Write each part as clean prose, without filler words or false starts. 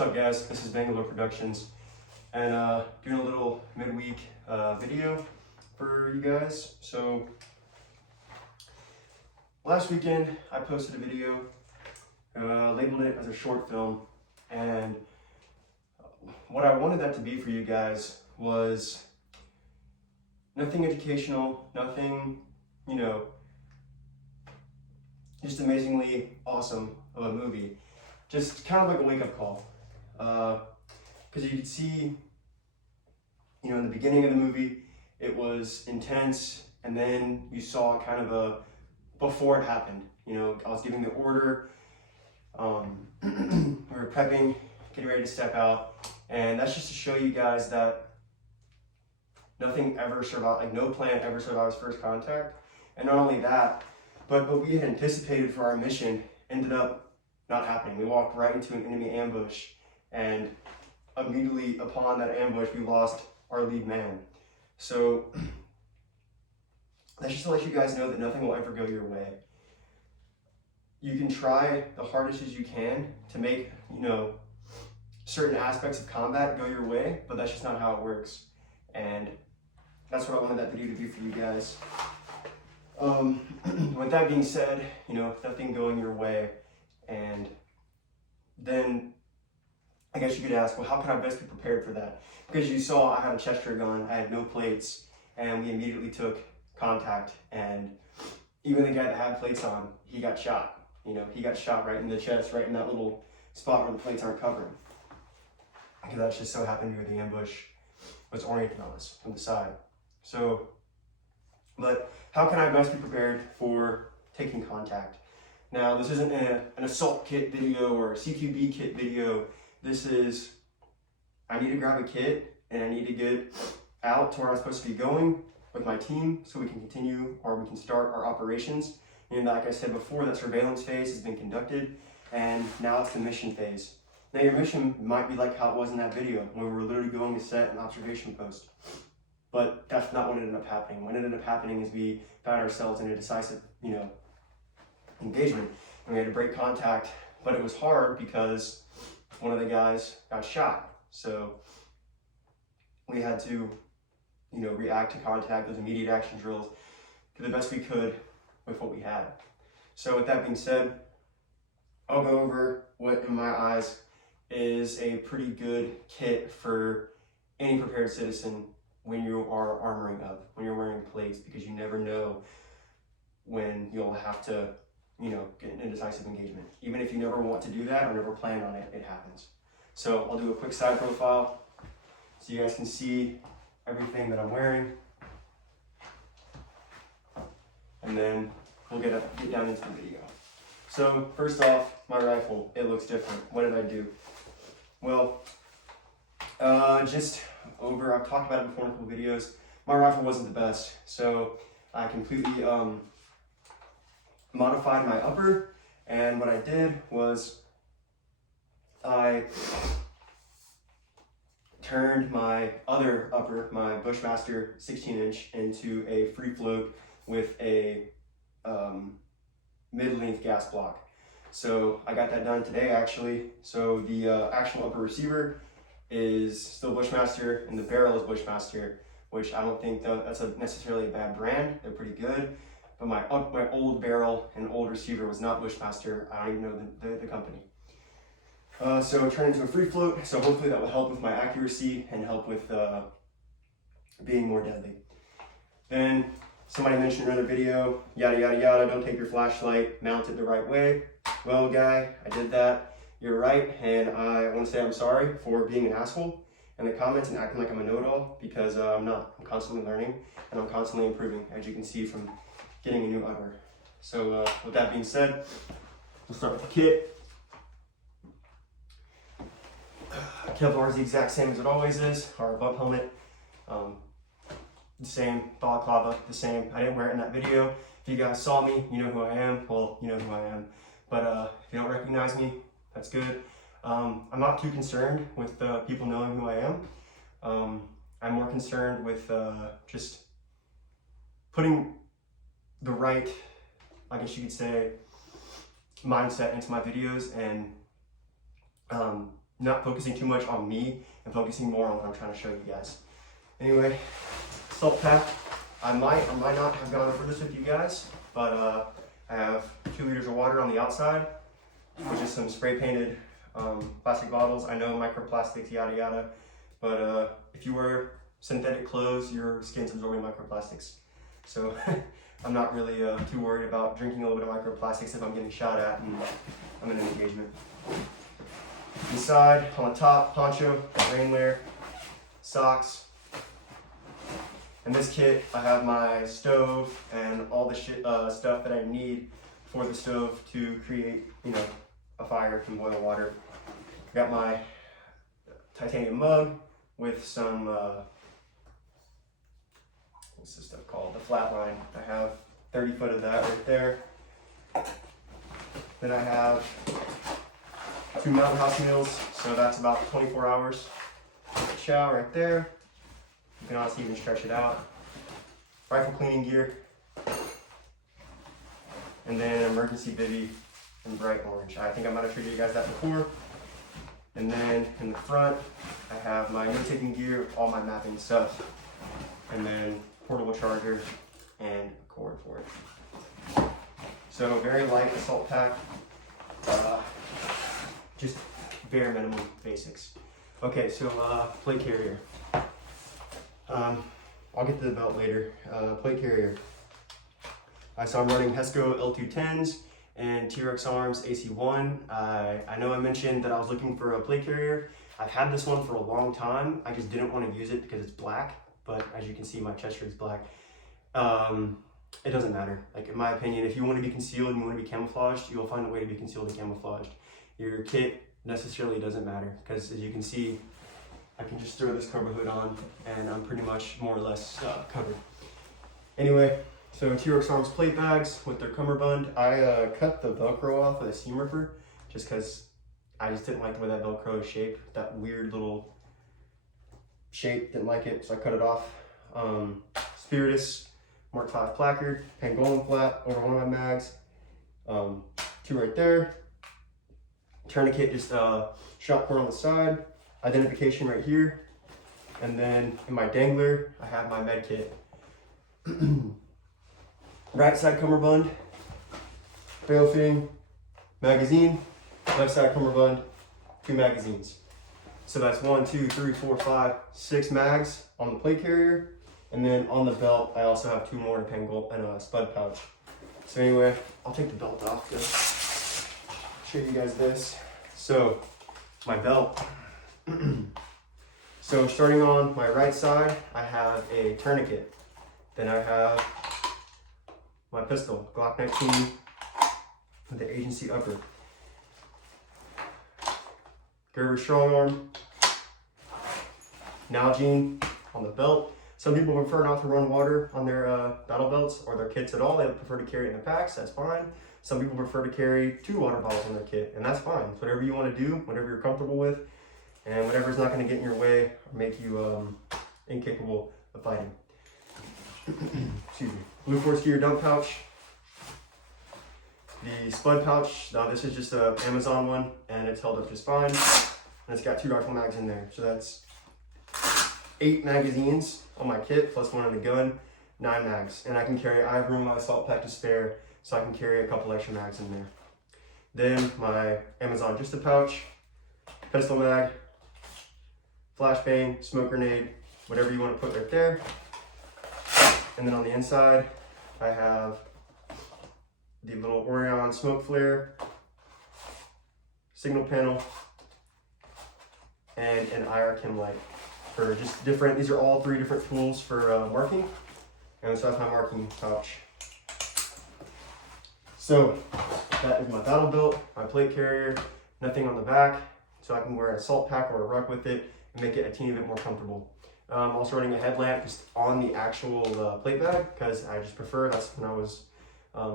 What's up guys, this is Bangalore Productions and doing a little midweek video for you guys. So last weekend I posted a video, labeled it as a short film, and what I wanted that to be for you guys was nothing educational, nothing, just amazingly awesome of a movie. Just kind of like a wake-up call. Because you could see, in the beginning of the movie, it was intense, and then you saw kind of a before it happened. I was giving the order, we were prepping, getting ready to step out, and that's just to show you guys that nothing ever survived, like no plan ever survives first contact. And not only that, but what we had anticipated for our mission ended up not happening. We walked right into an enemy ambush, and immediately upon that ambush, we lost our lead man. So that's just to let you guys know that nothing will ever go your way. You can try the hardest as you can to make, certain aspects of combat go your way, but that's just not how it works. And that's what I wanted that video to be for you guys. With that being said, nothing going your way, and then I guess you could ask, well, how can I best be prepared for that? Because you saw I had a chest gun, I had no plates, and we immediately took contact, and even the guy that had plates on, he got shot. He got shot right in the chest, right in that little spot where the plates aren't covered. Because that just so happened where the ambush was oriented on us from the side. So, but how can I best be prepared for taking contact? Now, this isn't an assault kit video or a CQB kit video. This is, I need to grab a kit and I need to get out to where I'm supposed to be going with my team so we can continue or we can start our operations. And like I said before, that surveillance phase has been conducted, and now it's the mission phase. Now your mission might be like how it was in that video when we were literally going to set an observation post. But that's not what ended up happening. What ended up happening is we found ourselves in a decisive, engagement, and we had to break contact, but it was hard because one of the guys got shot. So we had to, react to contact, those immediate action drills, do the best we could with what we had. So with that being said, I'll go over what in my eyes is a pretty good kit for any prepared citizen when you are armoring up, when you're wearing plates, because you never know when you'll have to, get in a decisive engagement. Even if you never want to do that or never plan on it, it happens. So I'll do a quick side profile so you guys can see everything that I'm wearing. And then we'll get down into the video. So first off, my rifle, it looks different. What did I do? Well, I've talked about it before in a couple videos. My rifle wasn't the best, so I completely modified my upper, and what I did was I turned my other upper, my Bushmaster 16-inch, into a free float with a mid-length gas block. So I got that done today actually. So the actual upper receiver is still Bushmaster, and the barrel is Bushmaster, which I don't think that's necessarily a bad brand. They're pretty good. But my old barrel and old receiver was not Bushmaster. I don't even know the company. So I turned into a free float. So hopefully that will help with my accuracy and help with being more deadly. Then somebody mentioned in another video, yada yada yada, don't take your flashlight, mount it the right way. Well guy, I did that. You're right, and I want to say I'm sorry for being an asshole in the comments and acting like I'm a know-it-all, because I'm not. I'm constantly learning and I'm constantly improving, as you can see from getting a new upper. So with that being said, we'll start with the kit. Kevlar is the exact same as it always is. Our bump helmet, the same. Balaclava, the same. I didn't wear it in that video. If you guys saw me, you know who I am. Well, you know who I am. But if you don't recognize me, that's good. I'm not too concerned with people knowing who I am. I'm more concerned with just putting the right, I guess you could say, mindset into my videos, and not focusing too much on me and focusing more on what I'm trying to show you guys. Anyway, salt pack. I might or might not have gone over this with you guys, but I have 2 liters of water on the outside, which is some spray painted plastic bottles. I know microplastics, yada yada, but if you wear synthetic clothes, your skin's absorbing microplastics. So I'm not really too worried about drinking a little bit of microplastics if I'm getting shot at and I'm in an engagement. Inside, on the top, poncho, rainwear, socks. In this kit, I have my stove and all the stuff that I need for the stove to create, a fire and boil water. I got my titanium mug with some, what's this stuff called? The flatline. I have 30 foot of that right there. Then I have 2 Mountain House meals, so that's about 24 hours. Chow right there. You can honestly even stretch it out. Rifle cleaning gear. And then emergency bivvy in bright orange. I think I might have showed you guys that before. And then in the front, I have my note-taking gear, all my mapping stuff. And then portable charger and a cord for it. So very light assault pack. Just bare minimum basics. Okay, so plate carrier. I'll get to the belt later. Plate carrier. So I'm running Hesco L210s and T-Rex Arms AC1. I know I mentioned that I was looking for a plate carrier. I've had this one for a long time. I just didn't want to use it because it's black, but as you can see, my chest is black. It doesn't matter. Like, in my opinion, if you want to be concealed and you want to be camouflaged, you'll find a way to be concealed and camouflaged. Your kit necessarily doesn't matter because, as you can see, I can just throw this cover hood on and I'm pretty much more or less covered. Anyway, so T-Rex Arms plate bags with their cummerbund. I cut the Velcro off with a seam ripper just because I just didn't like the way that Velcro is shaped. That weird little shape, didn't like it, so I cut it off. Spiritus Mark V placard, Pangolin flat over one of my mags. 2 right there. Tourniquet, just shot cord on the side. Identification right here. And then in my dangler, I have my med kit. Right side cummerbund, barrel fitting, magazine. Left side cummerbund, 2 magazines. So that's 1, 2, 3, 4, 5, 6 mags on the plate carrier. And then on the belt, I also have 2 more in a Pangolin and a spud pouch. So anyway, I'll take the belt off to show you guys this. So my belt. So starting on my right side, I have a tourniquet. Then I have my pistol, Glock 19 with the agency upper. Guerrilla strong arm. Nalgene on the belt. Some people prefer not to run water on their battle belts or their kits at all. They prefer to carry it in the packs, that's fine. Some people prefer to carry 2 water bottles in their kit, and that's fine. It's whatever you want to do, whatever you're comfortable with, and whatever's not going to get in your way or make you incapable of fighting. Excuse me. Blue Force Gear dump pouch. The spud pouch, now this is just an Amazon one, and it's held up just fine. And it's got 2 rifle mags in there, so that's 8 magazines on my kit, plus 1 in the gun, 9 mags. And I have room in my assault pack to spare, so I can carry a couple extra mags in there. Then my Amazon just a pouch, pistol mag, flashbang, smoke grenade, whatever you want to put right there. And then on the inside, I have the little Orion smoke flare, signal panel, and an IR chem light. For just different, these are all 3 different tools for marking. And so I have my marking pouch. So that is my battle belt, my plate carrier, nothing on the back, so I can wear an assault pack or a ruck with it and make it a teeny bit more comfortable. I'm also running a headlamp just on the actual plate bag because I just prefer. That's when I was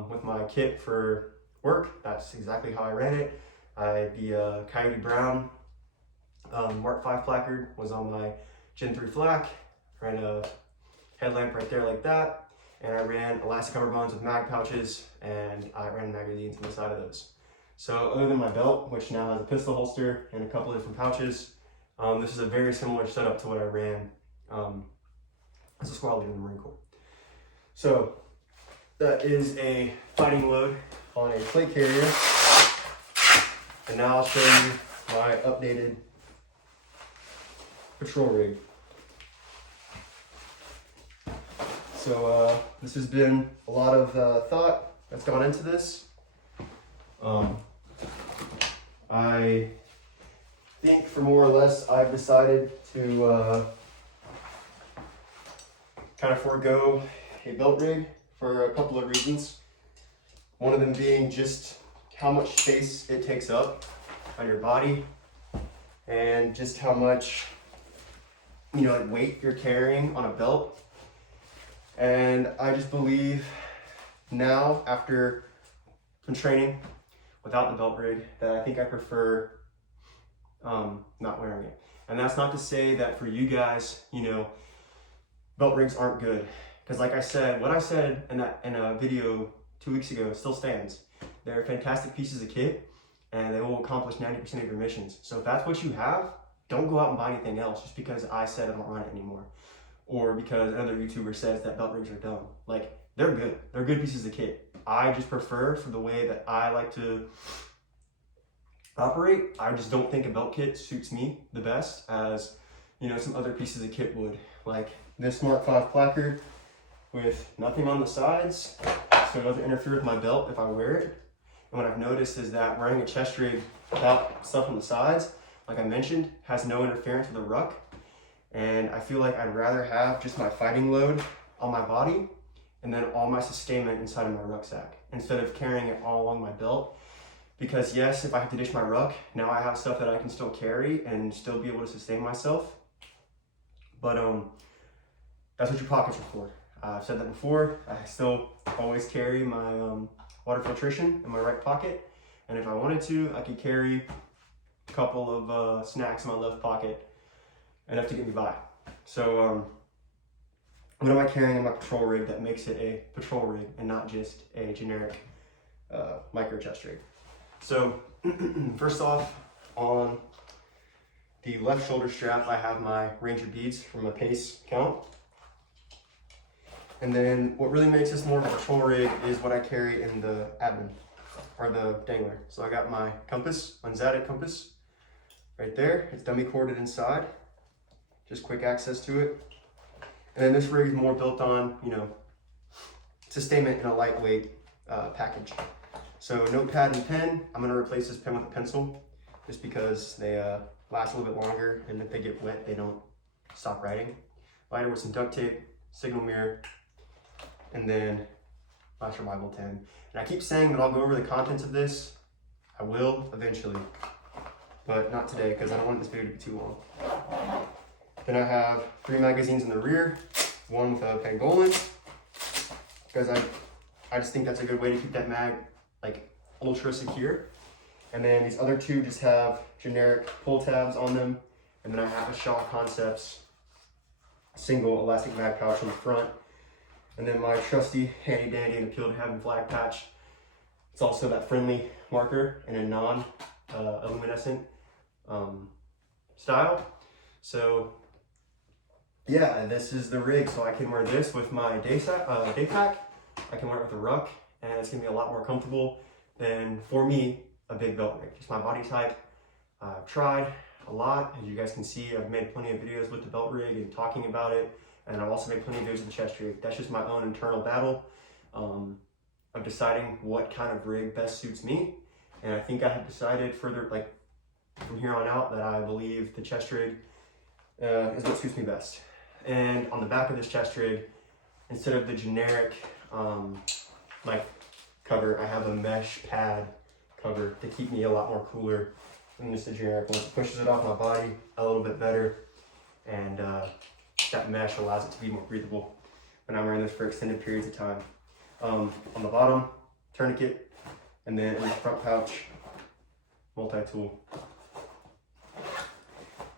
with my kit for work. That's exactly how I ran it. The Coyote Brown Mark V placard was on my Gen 3 flak. Ran a headlamp right there like that. And I ran elastic cummerbunds with mag pouches, and I ran magazines on the side of those. So other than my belt, which now has a pistol holster and a couple of different pouches, this is a very similar setup to what I ran as a squad leader in the Marine Corps. So that is a fighting load on a plate carrier. And now I'll show you my updated patrol rig. So this has been a lot of thought that's gone into this. I think for more or less I've decided to kind of forego a belt rig for a couple of reasons. One of them being just how much space it takes up on your body and just how much, you know, like weight you're carrying on a belt. And I just believe now, after some training without the belt rig, that I think I prefer not wearing it. And that's not to say that for you guys, you know, belt rigs aren't good. Because like I said, what I said in a video 2 weeks ago still stands. They're fantastic pieces of kit and they will accomplish 90% of your missions. So if that's what you have, don't go out and buy anything else just because I said I don't run it anymore. Or because another YouTuber says that belt rigs are dumb. Like, they're good. They're good pieces of kit. I just prefer, for the way that I like to operate, I just don't think a belt kit suits me the best as, you know, some other pieces of kit would. Like this Mark 5 placard with nothing on the sides, so it doesn't interfere with my belt if I wear it. And what I've noticed is that wearing a chest rig without stuff on the sides, like I mentioned, has no interference with the ruck. And I feel like I'd rather have just my fighting load on my body and then all my sustainment inside of my rucksack instead of carrying it all along my belt. Because yes, if I have to ditch my ruck, now I have stuff that I can still carry and still be able to sustain myself. But that's what your pockets are for. I've said that before. I still always carry my water filtration in my right pocket. And if I wanted to, I could carry a couple of snacks in my left pocket, enough to get me by. So what am I carrying in my patrol rig that makes it a patrol rig and not just a generic micro chest rig? So first off, on the left shoulder strap, I have my Ranger beads from my pace count. And then what really makes this more of a patrol rig is what I carry in the abdomen, or the dangler. So I got my compass, unzaded compass, right there. It's dummy corded inside, just quick access to it. And then this rig is more built on, you know, sustainment in a lightweight package. So notepad and pen, I'm gonna replace this pen with a pencil just because they last a little bit longer, and if they get wet, they don't stop writing. Lighter with some duct tape, signal mirror, and then my survival 10. And I keep saying that I'll go over the contents of this. I will eventually, but not today because I don't want this video to be too long. Then I have 3 magazines in the rear, one with a Pangolin, because I just think that's a good way to keep that mag like ultra secure. And then these other 2 just have generic pull tabs on them. And then I have a Shaw Concepts single elastic mag pouch in the front. And then my trusty handy dandy and appeal to heaven flag patch. It's also that friendly marker in a non-luminescent style. So yeah, this is the rig. So I can wear this with my day pack. I can wear it with a ruck, and it's gonna be a lot more comfortable than, for me, a big belt rig. Just my body type. I've tried a lot. As you guys can see, I've made plenty of videos with the belt rig and talking about it. And I've also made plenty of videos with the chest rig. That's just my own internal battle of deciding what kind of rig best suits me. And I think I have decided further, like from here on out, that I believe the chest rig is what suits me best. And on the back of this chest rig, instead of the generic like cover, I have a mesh pad cover to keep me a lot more cooler than just the generic one. It pushes it off my body a little bit better, and that mesh allows it to be more breathable when I'm wearing this for extended periods of time. On the bottom, tourniquet, and then in the front pouch, multi-tool.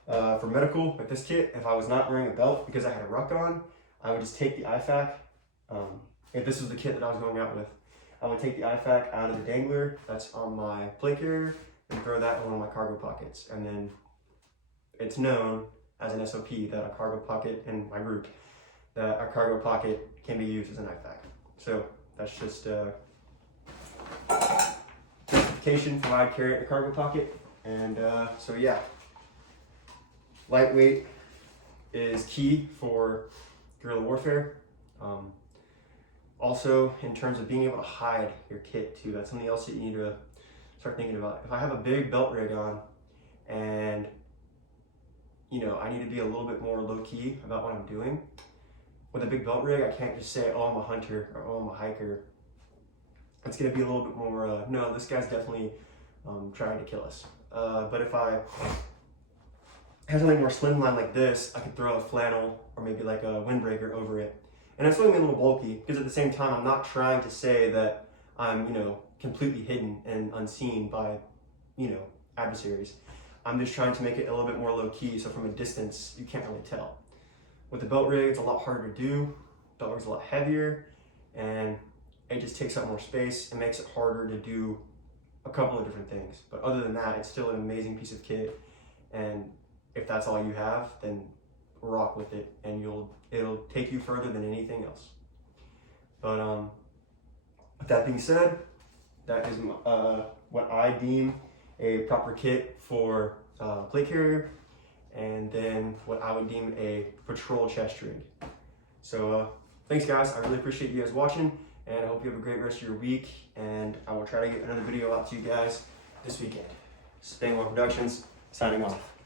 For medical, with this kit, if I was not wearing a belt because I had a ruck on, I would just take the IFAK. If this was the kit that I was going out with, I would take the IFAK out of the dangler that's on my plate carrier and throw that in one of my cargo pockets. And then it's known as an SOP that a cargo pocket in my route, that a cargo pocket can be used as an IFAK. So that's just justification for why I carry it in the cargo pocket. And so yeah, lightweight is key for guerrilla warfare. Also, in terms of being able to hide your kit too, that's something else that you need to start thinking about. If I have a big belt rig on and you know, I need to be a little bit more low-key about what I'm doing. With a big belt rig, I can't just say, oh, I'm a hunter, or oh, I'm a hiker. It's gonna be a little bit more, no, this guy's definitely trying to kill us. But if I have something more slimline like this, I could throw a flannel or maybe like a windbreaker over it. And it's only a little bulky, because at the same time, I'm not trying to say that I'm, you know, completely hidden and unseen by, you know, adversaries. I'm just trying to make it a little bit more low-key, so from a distance, you can't really tell. With the belt rig, it's a lot harder to do. Belt rig's a lot heavier, and it just takes up more space and makes it harder to do a couple of different things. But other than that, it's still an amazing piece of kit, and if that's all you have, then rock with it, and it'll take you further than anything else. But with that being said, that is what I deem a proper kit for plate carrier, and then what I would deem a patrol chest rig. So thanks guys, I really appreciate you guys watching, and I hope you have a great rest of your week, and I will try to get another video out to you guys this weekend. Spangler Productions, signing off.